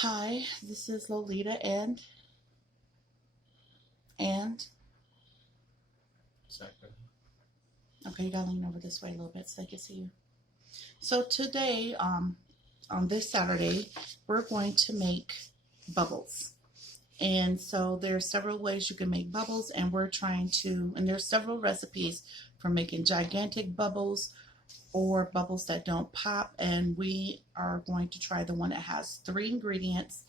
Hi, this is Lolita and Exactly. okay, you gotta lean over this way a little bit so I can see you. So today, on this Saturday, we're going to make bubbles. And so there's several ways you can make bubbles, and there's several recipes for making gigantic bubbles or bubbles that don't pop. And we are going to try the one that has 3 ingredients.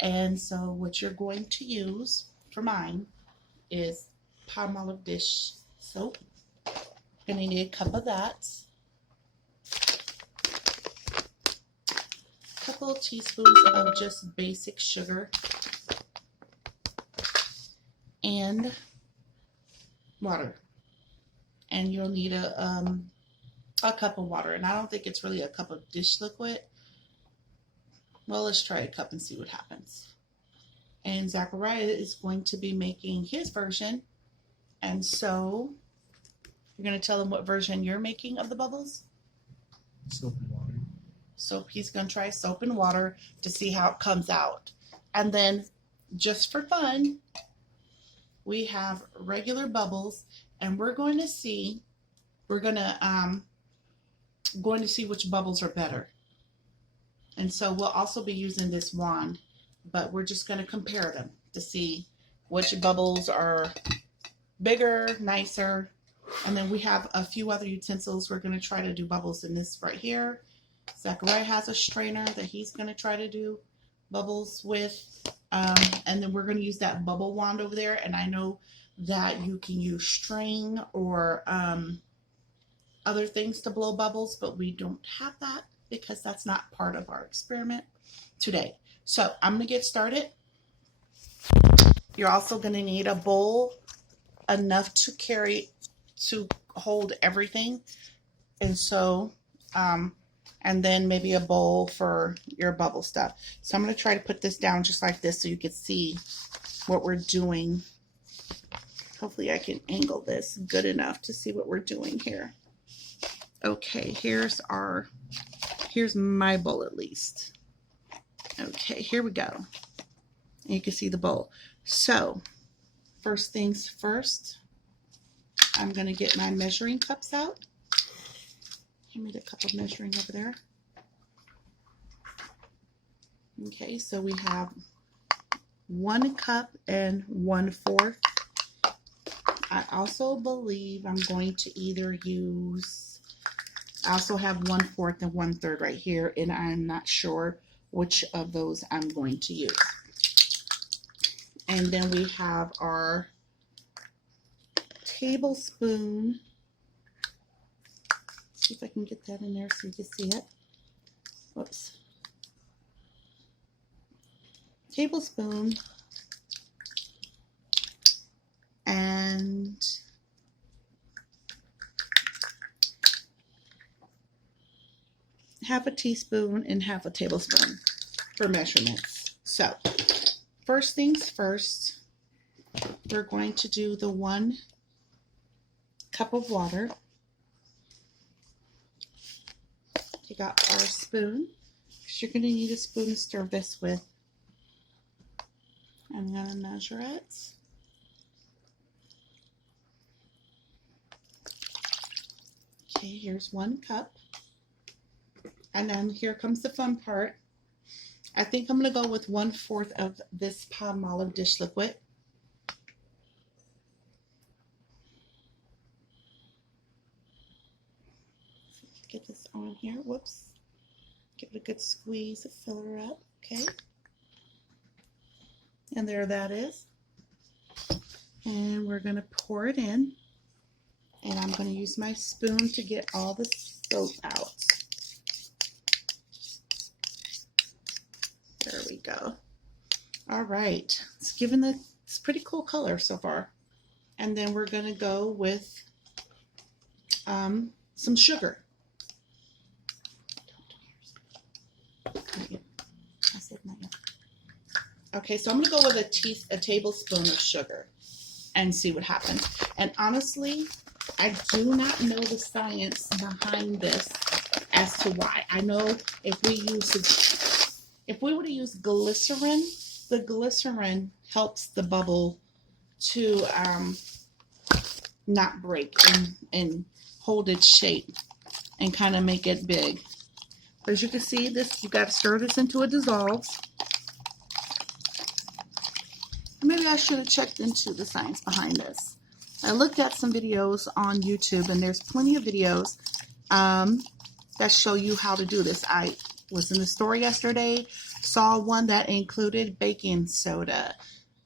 And so what you're going to use for mine is Palmolive dish soap. Gonna need a cup of that, a couple of teaspoons of just basic sugar, and water. And you'll need a cup of water. And I don't think it's really a cup of dish liquid. Well, let's try a cup and see what happens. And Zachariah is going to be making his version. And so you're going to tell him what version you're making of the bubbles? Soap and water. So he's going to try soap and water to see how it comes out. And then just for fun, we have regular bubbles, and we're going to see which bubbles are better. And so we'll also be using this wand, but we're just going to compare them to see which bubbles are bigger, nicer. And then we have a few other utensils. We're going to try to do bubbles in this right here. Zachariah has a strainer that he's going to try to do bubbles with. And then we're going to use that bubble wand over there. And I know that you can use string or other things to blow bubbles, but we don't have that because that's not part of our experiment today. So I'm going to get started. You're also going to need a bowl enough to hold everything. And so, and then maybe a bowl for your bubble stuff. So I'm going to try to put this down just like this so you can see what we're doing. Hopefully I can angle this good enough to see what we're doing here. Okay, here's my bowl at least. Okay, here we go. And you can see the bowl. So, first things first, I'm going to get my measuring cups out. Give me the cup of measuring over there. Okay, so we have 1 cup and 1/4. I also believe I'm going to either use, I also have 1/4 and 1/3 right here, and I'm not sure which of those I'm going to use. And then we have our tablespoon. See if I can get that in there so you can see it. Whoops. Tablespoon and half a teaspoon and half a tablespoon for measurements. So first things first, we're going to do the 1 cup of water. Take out our spoon, because you're going to need a spoon to stir this with. I'm going to measure it. Okay, here's 1 cup. And then here comes the fun part. I think I'm going to go with 1/4 of this Palmolive dish liquid. Get this on here. Whoops. Give it a good squeeze to fill her up. Okay. And there that is. And we're going to pour it in. And I'm going to use my spoon to get all the soap out. There we go. All right. It's pretty cool color so far. And then we're going to go with some sugar. Not yet. I said not yet. Okay, so I'm going to go with a tablespoon of sugar and see what happens. And honestly, I do not know the science behind this as to why. I know if we use If we would have used glycerin, the glycerin helps the bubble to not break and hold its shape and kind of make it big. But as you can see, this, you got to stir this into a dissolve. Maybe I should have checked into the science behind this. I looked at some videos on YouTube, and there's plenty of videos that show you how to do this. I was in the store yesterday, saw one that included baking soda,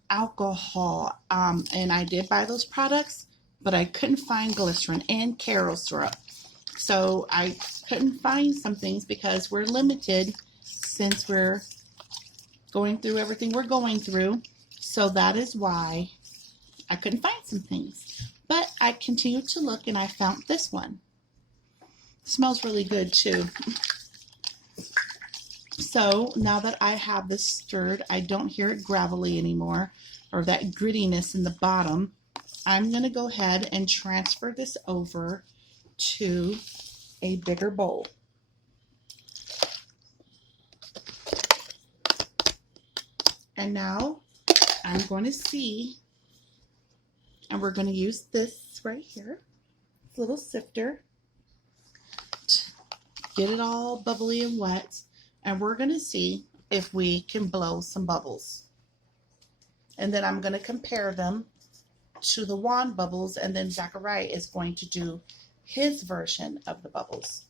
alcohol, and I did buy those products, but I couldn't find glycerin and Karo syrup. So I couldn't find some things because we're limited since we're going through everything we're going through. So that is why I couldn't find some things. But I continued to look and I found this one. It smells really good too. So now that I have this stirred, I don't hear it gravelly anymore or that grittiness in the bottom. I'm going to go ahead and transfer this over to a bigger bowl. And now I'm going to see, and we're going to use this right here, this little sifter, to get it all bubbly and wet, and we're going to see if we can blow some bubbles. And then I'm going to compare them to the wand bubbles, and then Zachariah is going to do his version of the bubbles.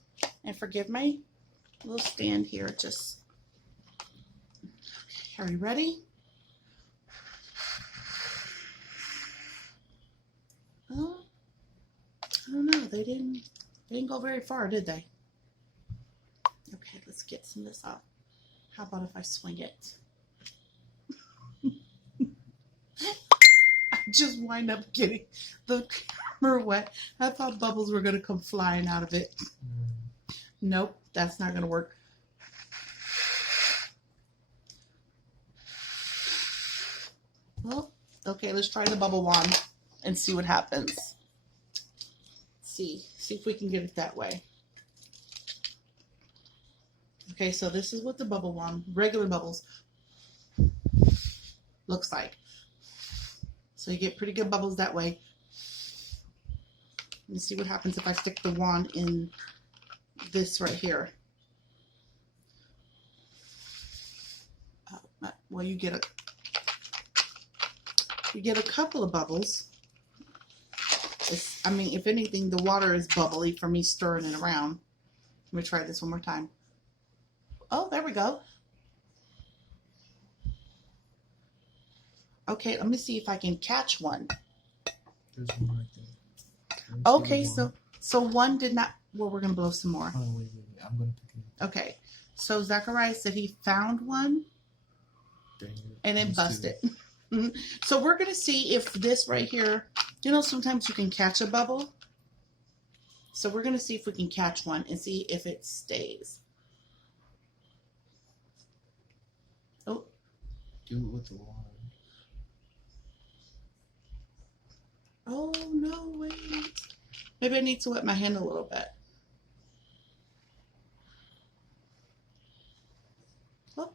And forgive my little stand here, just, okay, are you ready? Well, I don't know, they didn't go very far, did they? Okay, let's get some of this off. How about if I swing it? I just wind up getting the camera wet. I thought bubbles were going to come flying out of it. Nope, that's not going to work. Well, okay, let's try the bubble wand and see what happens. See if we can get it that way. Okay, so this is what the bubble wand, regular bubbles, looks like. So you get pretty good bubbles that way. Let's see what happens if I stick the wand in this right here. Well, you get a couple of bubbles. I mean, if anything, the water is bubbly for me stirring it around. Let me try this one more time. Oh, there we go. Okay, let me see if I can catch one. There's one right there. Okay, so one did not. Well, we're gonna blow some more. Oh, wait. I'm gonna pick it up. Okay, so Zachariah said he found one, Dang it. and it Let's busted. do it. So we're gonna see if this right here. You know, sometimes you can catch a bubble. So we're gonna see if we can catch one and see if it stays. Oh. Do it with the wand. Oh, no, wait. Maybe I need to wet my hand a little bit. Oh,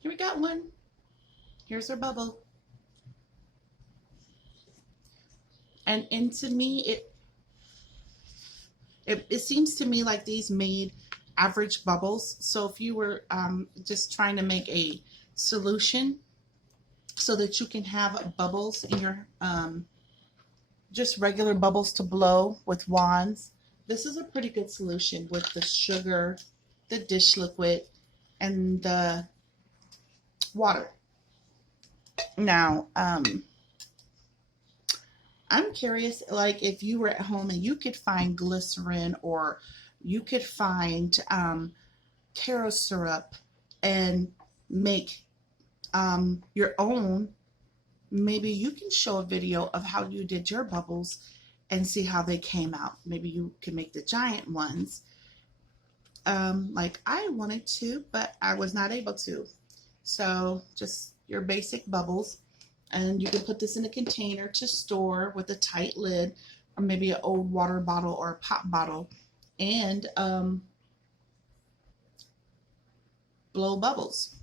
here we got one. Here's our bubble. And to me, it seems to me like these made average bubbles. So if you were just trying to make a solution so that you can have bubbles in your just regular bubbles to blow with wands, this is a pretty good solution with the sugar, the dish liquid, and the water. Now, I'm curious, like if you were at home and you could find glycerin or you could find Karo syrup and make your own. Maybe you can show a video of how you did your bubbles and see how they came out. Maybe you can make the giant ones like I wanted to, but I was not able to. So just your basic bubbles, and you can put this in a container to store with a tight lid, or maybe an old water bottle or a pop bottle. And blow bubbles.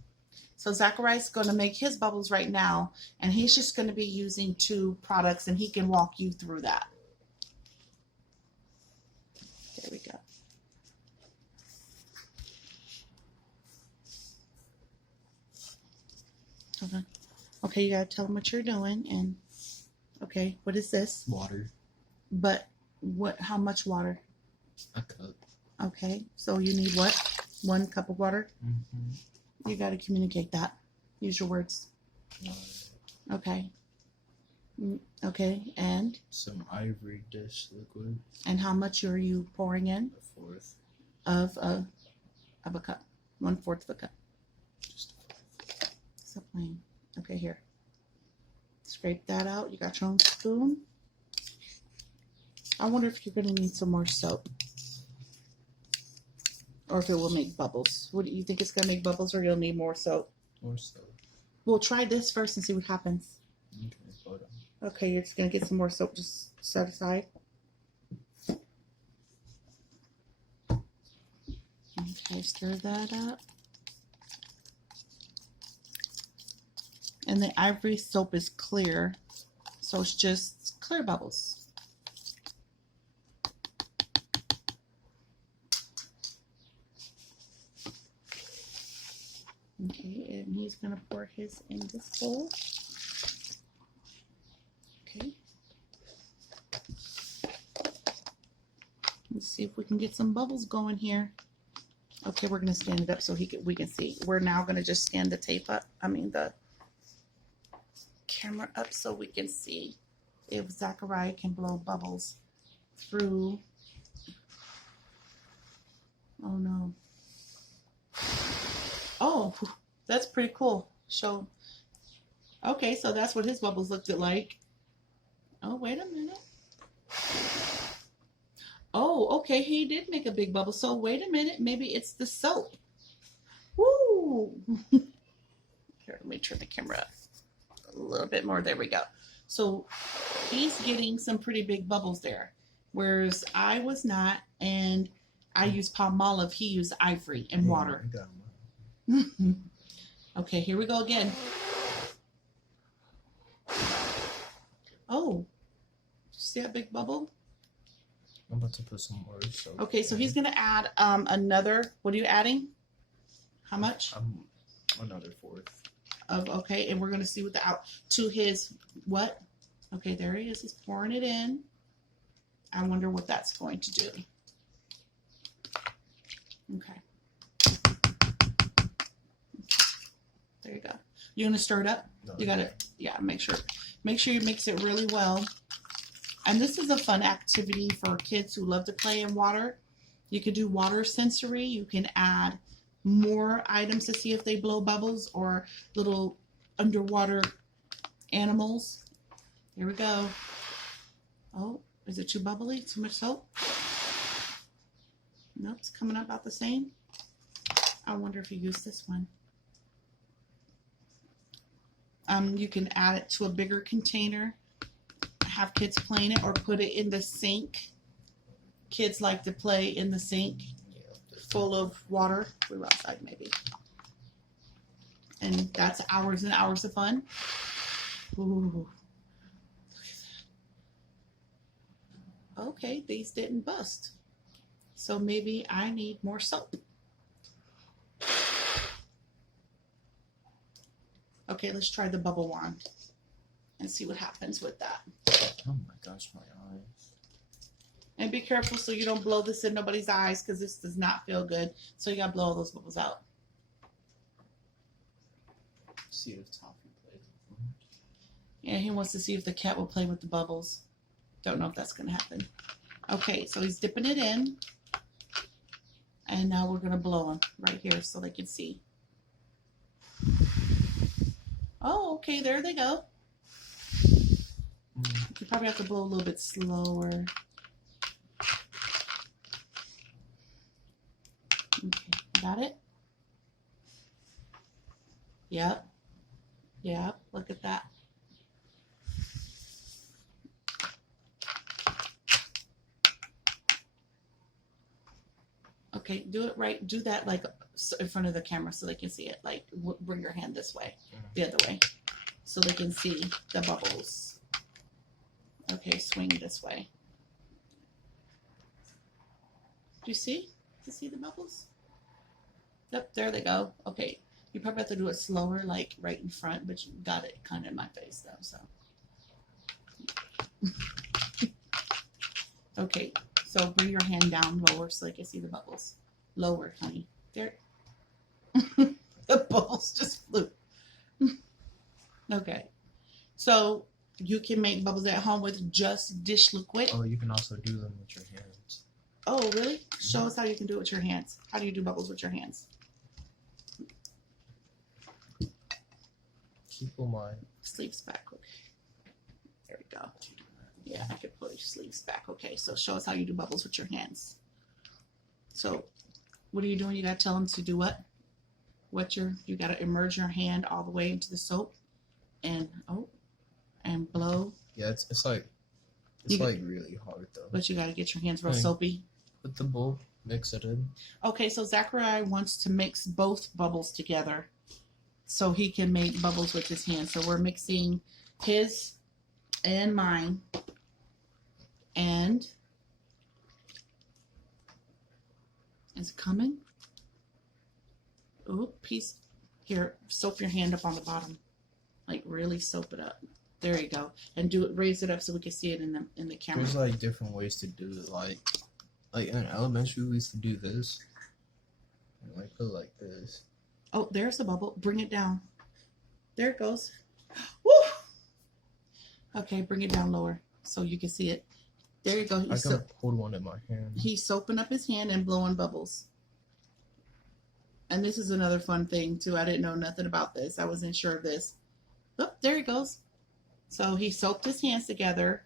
So Zachariah's going to make his bubbles right now, and he's just going to be using 2 products, and he can walk you through that. There we go. Okay. Okay, you got to tell him what you're doing, and okay, what is this? Water. But what? How much water? A cup. Okay, so you need what? 1 cup of water? Mm-hmm. You got to communicate that. Use your words. Water. Okay. Okay, and Some ivory dish liquid. how much are you pouring in? A fourth. Of a cup. 1/4 of a cup. Just So plain. Okay, here. Scrape that out. You got your own spoon. I wonder if you're going to need some more soap. Or if it will make bubbles. What do you think? It's going to make bubbles, or you'll need more soap? or so. We'll try this first and see what happens. Okay, hold on. Okay, you're just going to get some more soap just set aside. Okay, stir that up. And the ivory soap is clear, so it's just clear bubbles. Okay, and he's gonna pour his in this bowl. Okay. Let's see if we can get some bubbles going here. Okay, we're gonna stand it up so we can see. We're now gonna just stand the tape up. The camera up so we can see if Zachariah can blow bubbles through. Oh no. Oh, that's pretty cool. Okay, so that's what his bubbles looked like. Oh, wait a minute. Oh, okay, he did make a big bubble. So wait a minute, maybe it's the soap. Woo! Here, let me turn the camera up a little bit more. There we go. So he's getting some pretty big bubbles there, whereas I was not, and I used Palmolive. He used ivory and water. I got mine. Okay, here we go again. Oh, see that big bubble? I'm about to put some more soap. Okay, so he's gonna add another. What are you adding? How much? Another fourth. Okay, and we're gonna see what to his what? Okay, there he is. He's pouring it in. I wonder what that's going to do. Okay. There you go. You gonna stir it up? No, You got it. Yeah, make sure you mix it really well. And this is a fun activity for kids who love to play in water. You could do water sensory. You can add more items to see if they blow bubbles, or little underwater animals. Here we go. Oh, is it too bubbly? Too much soap? Nope, it's coming up about the same. I wonder if you use this one. You can add it to a bigger container, have kids playing it, or put it in the sink. Kids like to play in the sink full of water. We were outside maybe. And that's hours and hours of fun. Ooh. Okay, these didn't bust. So maybe I need more soap. Okay, let's try the bubble wand and see what happens with that. Oh my gosh, my eyes. And be careful so you don't blow this in nobody's eyes, because this does not feel good. So you gotta blow all those bubbles out. See if Toffee plays with them. Yeah, he wants to see if the cat will play with the bubbles. Don't know if that's gonna happen. Okay, so he's dipping it in. And now we're gonna blow them right here so they can see. Oh, okay, there they go. You probably have to blow a little bit slower. Okay, got it? Yep. Yep, look at that. Okay, do it right. Do that like in front of the camera so they can see it. Like bring your hand this way, the other way, so they can see the bubbles. Okay, swing this way. Do you see? Do you see the bubbles? Yep, there they go. Okay, you probably have to do it slower, like right in front, but you got it kind of in my face though, so. Okay, so bring your hand down lower so they can see the bubbles. Lower, honey. There. The bubbles just flew. Okay, so you can make bubbles at home with just dish liquid. Oh, you can also do them with your hands. Oh, really? Show us how you can do it with your hands. How do you do bubbles with your hands? Keep them on. Sleeves back. Okay. There we go. Yeah, I can pull your sleeves back. Okay, so show us how you do bubbles with your hands. So, what are you doing? You gotta tell them to do what? You gotta immerse your hand all the way into the soap, and blow. Yeah, it's like really hard though. But you gotta get your hands real Okay. soapy. Put the bowl, mix it in. Okay, so Zachariah wants to mix both bubbles together, so he can make bubbles with his hands. So we're mixing his and mine, and is it coming? Ooh, piece here. Soap your hand up on the bottom, like really soap it up. There you go, and raise it up so we can see it in the camera. There's like different ways to do it. Like in elementary, we used to do this. And like put it like this. Oh, there's the bubble. Bring it down. There it goes. Woo! Okay, bring it down lower so you can see it. There you go. I can hold one in my hand. He's soaping up his hand and blowing bubbles. And this is another fun thing too. I didn't know nothing about this. I wasn't sure of this. Oh, there he goes. So he soaped his hands together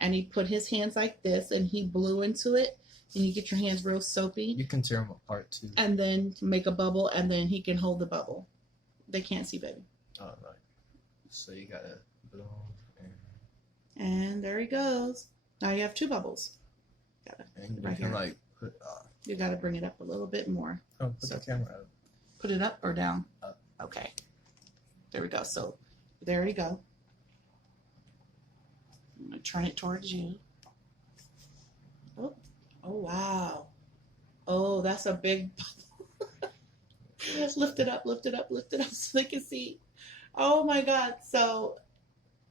and he put his hands like this and he blew into it. And you get your hands real soapy. You can tear them apart too. And then make a bubble and then he can hold the bubble. They can't see, baby. Oh, right. So you gotta blow And there he goes. Now you have two bubbles. and you Right can here. like put. You got to bring it up a little bit more. Put the camera up. Put it up or down? Up. Okay. There we go. So there you go. I'm going to turn it towards you. Oh, wow. Oh, that's a big bubble. Lift it up, lift it up, lift it up so they can see. Oh my God. So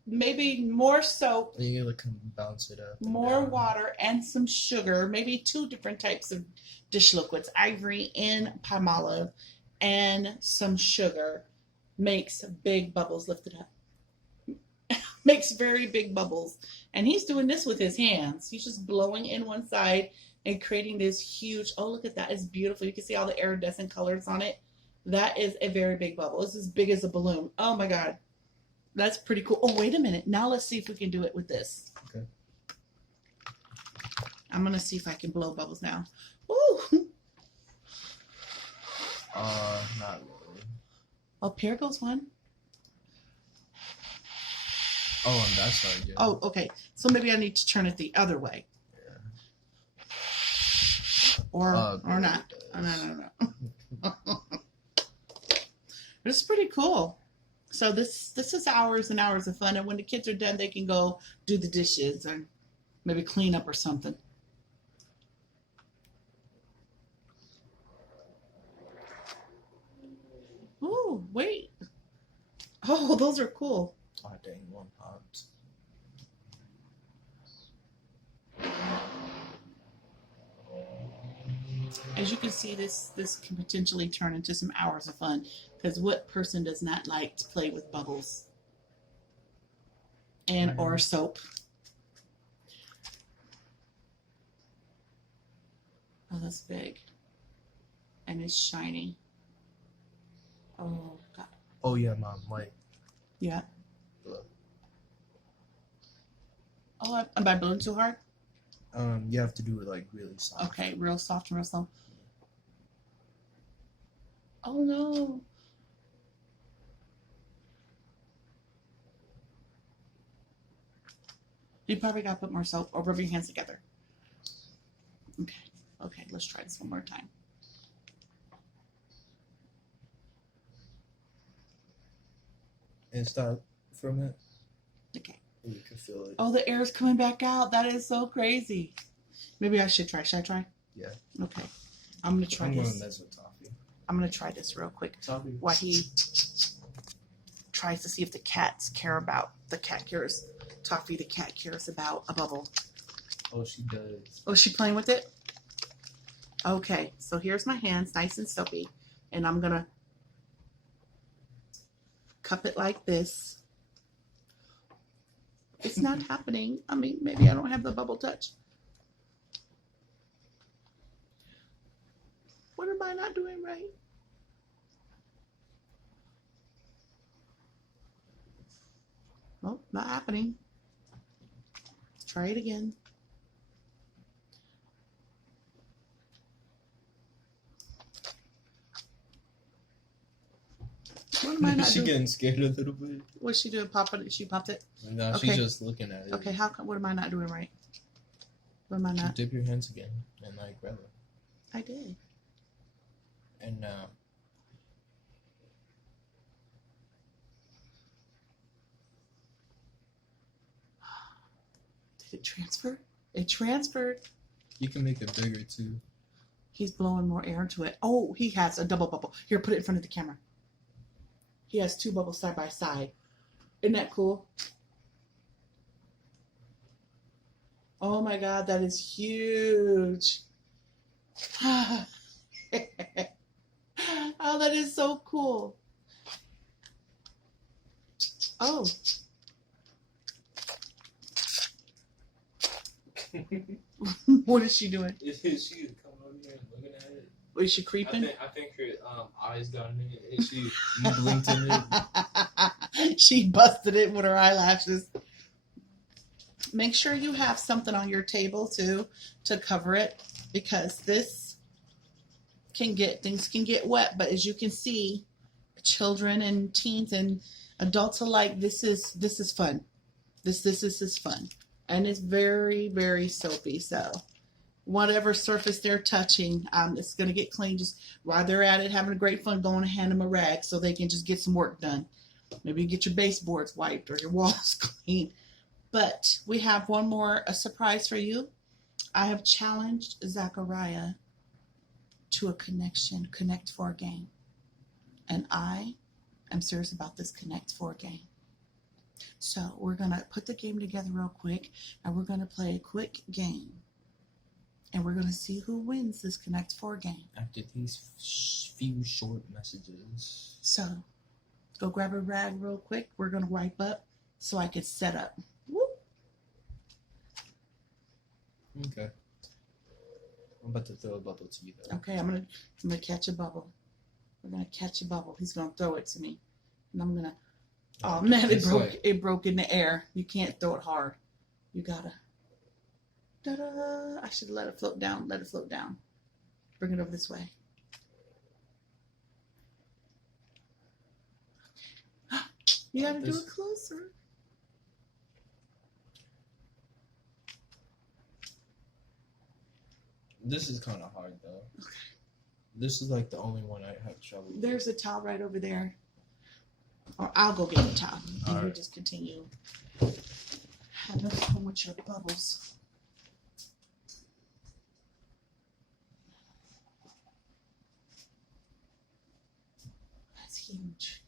maybe more soap, You can bounce it up. and more down. water, and some sugar. Maybe two different types of dish liquids, Ivory and Palmolive, and some sugar makes big bubbles. Lift it up. Makes very big bubbles. And he's doing this with his hands. He's just blowing in one side and creating this huge, oh, look at that. It's beautiful. You can see all the iridescent colors on it. That is a very big bubble. It's as big as a balloon. Oh my God. That's pretty cool. Oh, wait a minute. Now let's see if we can do it with this. Okay. I'm going to see if I can blow bubbles now. Ooh. Not really. Oh, here goes one. Oh, on that side, yeah. Oh, okay. So maybe I need to turn it the other way. Yeah. Or Really not. does. Oh, no. It's pretty cool. So this is hours and hours of fun. And when the kids are done, they can go do the dishes or maybe clean up or something. Ooh, wait. Oh, those are cool. Oh, dang, one popped. As you can see, this can potentially turn into some hours of fun, because what person does not like to play with bubbles and or soap? Oh, that's big, and it's shiny. Oh God, Oh, yeah, Mom, like, yeah. look. Oh, am I blowing too hard? You have to do it, like, really soft. Okay, real soft and real slow. Oh no. You probably got to put more soap or rub your hands together. Okay, let's try this one more time. and stop for a minute. Okay. And you can feel it. Oh, the air is coming back out. That is so crazy. Maybe I should try. Should I try? Yeah. Okay. I'm gonna try I'm this. going to mess with Toffee. I'm gonna try this real quick. Toffee. While he tries to see if the cats care about the cat cares. Toffee, the cat cares about a bubble. Oh, she does. Oh, is she playing with it? Okay, so here's my hands, nice and soapy, and I'm gonna cup it like this. It's not happening. I mean, maybe I don't have the bubble touch. What am I not doing right? Well, not happening. Try it again. What am I not She doing? getting scared a little bit. What's she doing? Pop it? She popped it? No, Okay. she's just looking at it. Okay, how come? What am I not doing right? What am I You not? dip your hands again and like grab it. I did. And now. Did it transfer? It transferred. You can make it bigger too. He's blowing more air into it. Oh, he has a double bubble. Here, put it in front of the camera. He has two bubbles side by side. Isn't that cool? Oh my God, that is huge. Oh, that is so cool. Oh. What is she doing? She come over here and looking at it. Is she creeping? I think her eyes got in it and you blinked in it. She busted it with her eyelashes. Make sure you have something on your table too to cover it, because things can get wet. But as you can see, children and teens and adults alike, this is fun. This is fun, and it's very, very soapy. So whatever surface they're touching, it's gonna get clean. Just while they're at it, having a great fun, going to hand them a rag so they can just get some work done. Maybe you get your baseboards wiped or your walls clean. But we have one more, a surprise for you. I have challenged Zachariah to a Connect 4 game. And I am serious about this Connect 4 game. So we're going to put the game together real quick, and we're going to play a quick game. And we're going to see who wins this Connect 4 game. After these few short messages. So go grab a rag real quick. We're going to wipe up so I can set up. Whoop. Okay. I'm about to throw a bubble to you though. Okay, I'm gonna catch a bubble. We're gonna catch a bubble. He's gonna throw it to me, and I'm gonna. Oh man, it This broke. way. It broke in the air. You can't throw it hard. You gotta. Ta-da! I should let it float down. Let it float down. Bring it over this way. You gotta do it closer. This is kind of hard though. Okay. This is like the only one I have trouble with. There's a towel right over there. Or I'll go get the towel. And you right. just continue having fun with your bubbles. That's huge.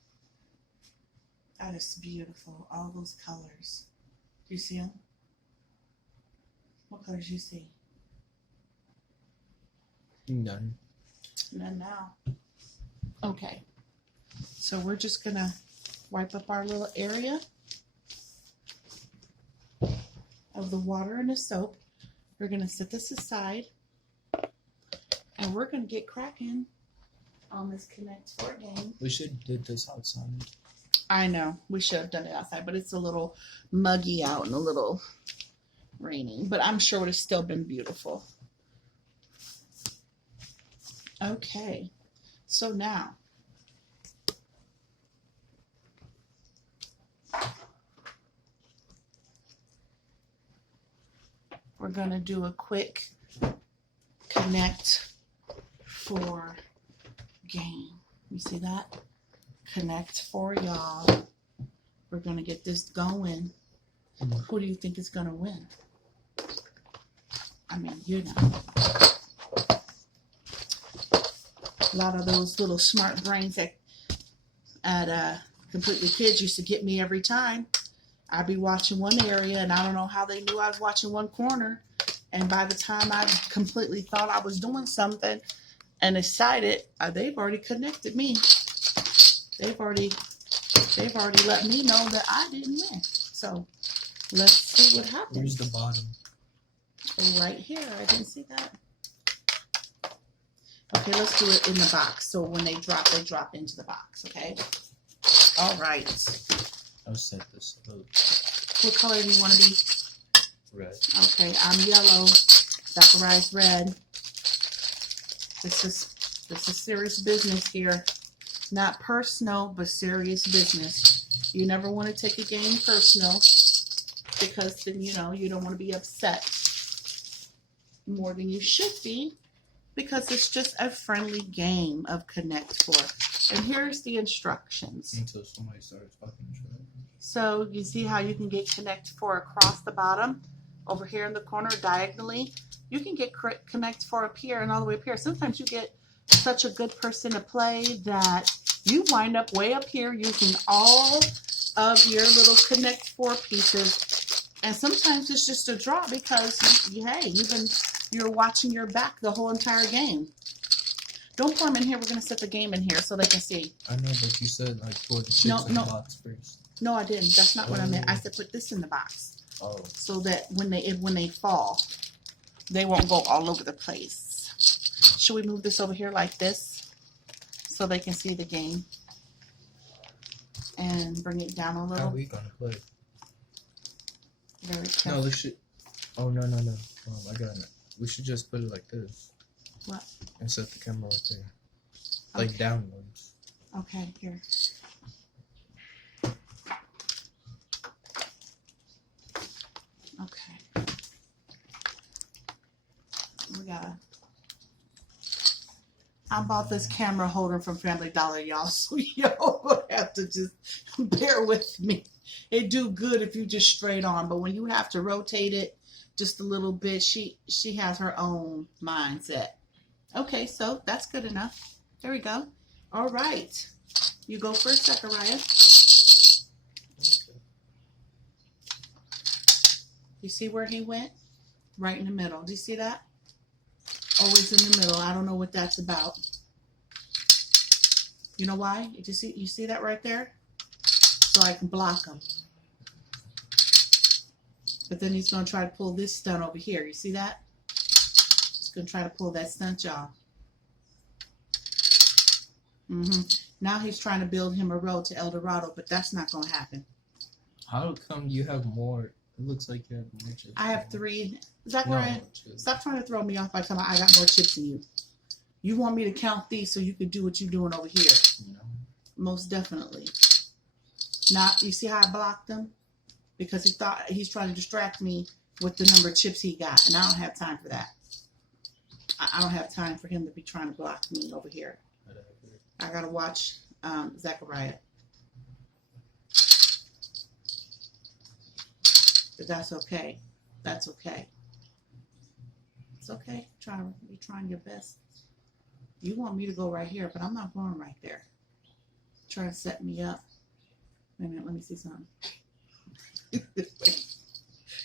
That is beautiful. All those colors. Do you see them? What colors do you see? None. None now. Okay. So we're just going to wipe up our little area of the water and the soap. We're going to set this aside. And we're going to get cracking on this Connect 4 game. We should do this outside. I know. We should have done it outside, but it's a little muggy out and a little raining. But I'm sure it would have still been beautiful. Okay. So now, we're going to do a quick Connect 4 game. You see that? Connect 4, y'all. we're going to get this going. Who do you think is going to win? I mean, you know. A lot of those little smart brains at Completely Kids used to get me every time. I'd be watching one area, and I don't know how they knew I was watching one corner. And by the time I completely thought I was doing something and excited, they've already connected me. They've already let me know that I didn't win. So let's see what happens. Where's the bottom? Right here. I didn't see that. Okay, let's do it in the box. So when they drop into the box. Okay. All right. I'll set this up. What color do you want to be? Red. Okay, I'm yellow. Zachariah's red. This is serious business here. Not personal, but serious business. You never want to take a game personal because then, you know, you don't want to be upset more than you should be because it's just a friendly game of Connect Four. And here's the instructions. Until somebody starts fucking shit. So you see how you can get Connect Four across the bottom over here in the corner diagonally. You can get Connect Four up here and all the way up here. Sometimes you get such a good person to play that you wind up way up here using all of your little Connect Four pieces. And sometimes it's just a draw because, hey, you're watching your back the whole entire game. Don't pour them in here. We're going to set the game in here so they can see. I know, but you said like pour the chips in the box first. No, I didn't. That's not what I meant. I said put this in the box. Oh. So that when they fall, they won't go all over the place. Should we move this over here like this so they can see the game? And bring it down a How little. are we gonna play? Very No, careful. we should. Oh no. I got it. We should just put it like this. What? And set the camera right there, like Okay. downwards. Okay, here. Okay. I bought this camera holder from Family Dollar, y'all, so y'all will have to just bear with me. It do good if you just straight on, but when you have to rotate it just a little bit, she has her own mindset. Okay, so that's good enough. There we go. All right. You go first, Zachariah. You see where he went? Right in the middle. Do you see that? Always in the middle. I don't know what that's about. You know why? You see that right there? So I can block him. But then he's going to try to pull this stunt over here. You see that? He's going to try to pull that stunt, y'all. Now he's trying to build him a road to El Dorado, but that's not going to happen. How come you have more? It looks like you have more chips. I have 3. Zachariah, chips. stop trying to throw me off by telling me I got more chips than you. You want me to count these so you can do what you're doing over here. No. Most definitely. Now, you see how I blocked him? Because he thought he's trying to distract me with the number of chips he got. And I don't have time for that. I don't have time for him to be trying to block me over here. I got to watch Zachariah. But that's okay. That's okay. It's okay. You're trying your best. You want me to go right here, but I'm not going right there. Trying to set me up. Wait a minute, let me see something.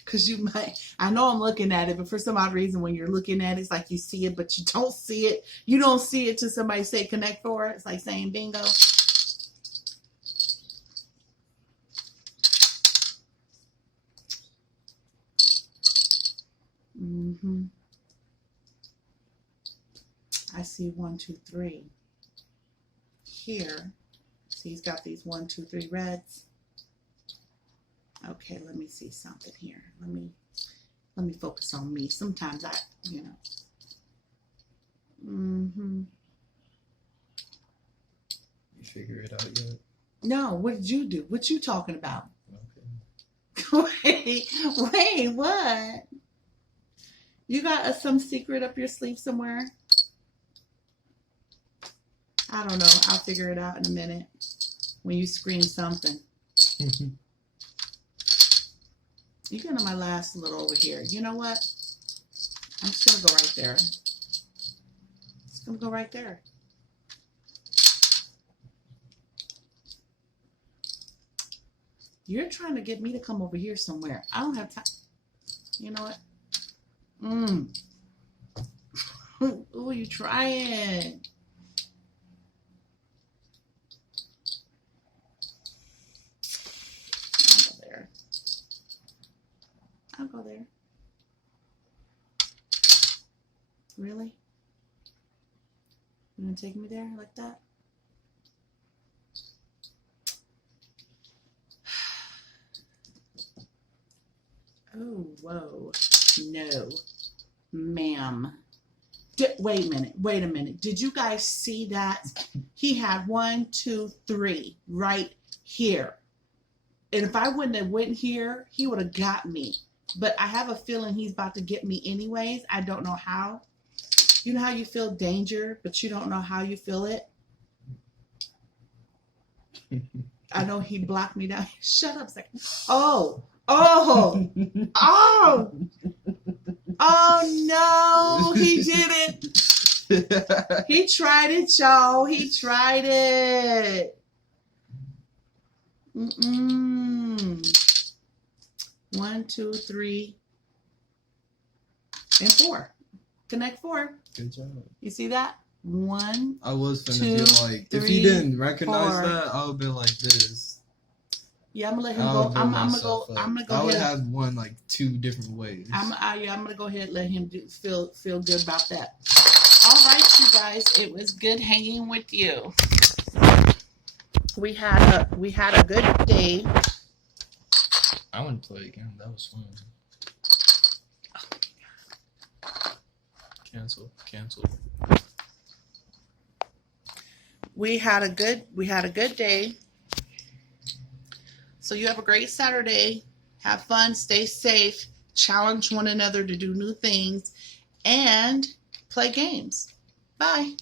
Because you might, I know I'm looking at it, but for some odd reason, when you're looking at it, it's like you see it, but you don't see it. You don't see it till somebody say Connect Four. It's like saying bingo. I see 1, 2, 3. Here, see he's got these 1, 2, 3 reds. Okay, let me see something here. Let me focus on me. Sometimes you figure it out yet? No, what did you do? What you talking about? Okay. Wait, what? You got some secret up your sleeve somewhere? I don't know. I'll figure it out in a minute when you scream something. You get on my last little over here. You know what? I'm just gonna go right there. It's gonna go right there. You're trying to get me to come over here somewhere. I don't have time. You know what? Who are you trying? I'll go there. I'll go there. Really? You gonna take me there like that? Oh, whoa. No, ma'am. Wait a minute. Did you guys see that? He had 1, 2, 3 right here. And if I wouldn't have went here, he would have got me. But I have a feeling he's about to get me anyways. I don't know how. You know how you feel danger, but you don't know how you feel it? I know he blocked me down. Shut up a second. Oh no, he did it. He tried it, y'all. He tried it. 1, 2, 3, and 4. Connect 4. Good job. You see that? 1. I was finna 2, be like, 3, if he didn't recognize 4. that, I would be like this. Yeah, I'm gonna let him go. I'm gonna go. I'm gonna go. I would ahead. have one like 2 different ways. I'm gonna go ahead and let him feel good about that. All right, you guys. It was good hanging with you. We had a good day. I want to play again. That was fun. Cancel. We had a good day. So you have a great Saturday. Have fun, stay safe, challenge one another to do new things, and play games. Bye.